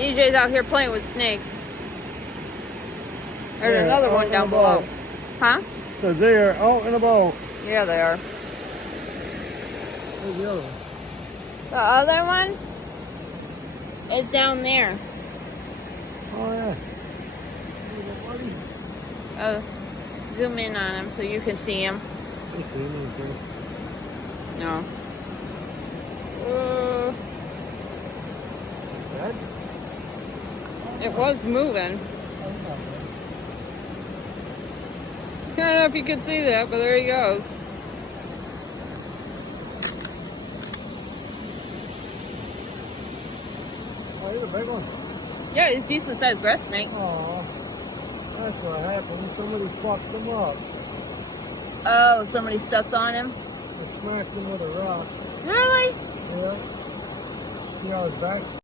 DJ's out here playing with snakes. There's Yeah, another out one and down about. below. Huh? So they're out and about. Yeah, they are. Where's the other one? The other one is down there. Oh, yeah. Zoom in on him so you can see him. No. It was moving. I don't know if you could see that, but there he goes. Oh, he's a big one. Yeah, he's decent sized grass snake. Oh, that's what happened. Somebody fucked him up. Oh, somebody stepped on him? They smacked him with a rock. Really? Yeah. See how his back